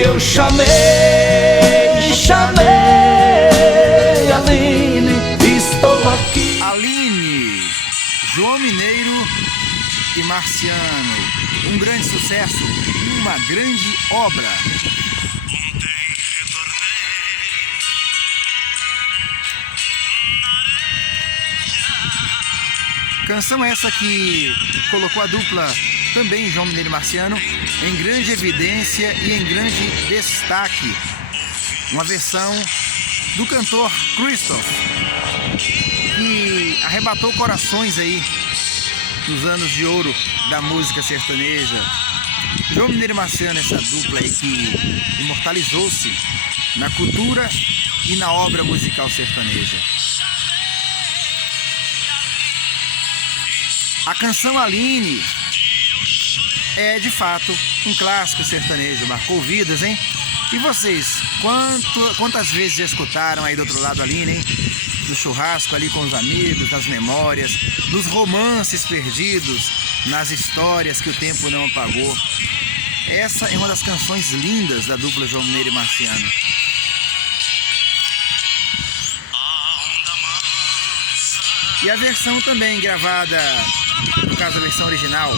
eu chamei Aline, estou aqui. Aline, João Mineiro e Marciano, um grande sucesso, uma grande obra. Canção essa que colocou a dupla, também João Mineiro e Marciano, em grande evidência e em grande destaque. Uma versão do cantor Christoph, que arrebatou corações aí nos anos de ouro da música sertaneja. João Mineiro e Marciano, essa dupla aí que imortalizou-se na cultura e na obra musical sertaneja. A canção Aline é de fato um clássico sertanejo, marcou vidas, hein? E vocês, quantas vezes já escutaram aí do outro lado Aline, hein? No churrasco ali com os amigos, nas memórias, nos romances perdidos, nas histórias que o tempo não apagou. Essa é uma das canções lindas da dupla João Mineiro e Marciano. E a versão também gravada, no caso a versão original,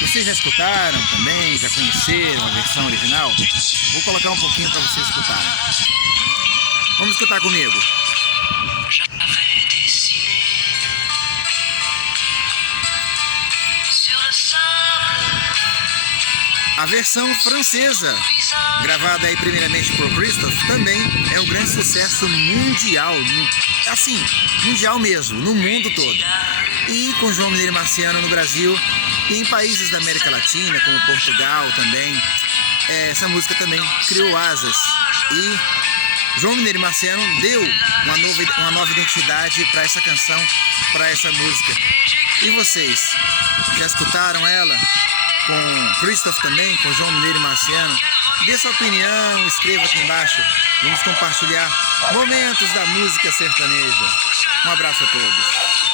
vocês já escutaram também, já conheceram a versão original? Vou colocar um pouquinho para vocês escutarem. Vamos escutar comigo. A versão francesa, gravada aí primeiramente por Christoph, também é um grande sucesso mundial, assim, mundial mesmo, no mundo todo. E com João Mineiro e Marciano no Brasil e em países da América Latina, como Portugal também, essa música também criou asas. E João Mineiro e Marciano deu uma nova identidade para essa canção, para essa música. E vocês, já escutaram ela? Com Christoph também, com João Mineiro e Marciano? Dê sua opinião, escreva aqui embaixo. Vamos compartilhar momentos da música sertaneja. Um abraço a todos.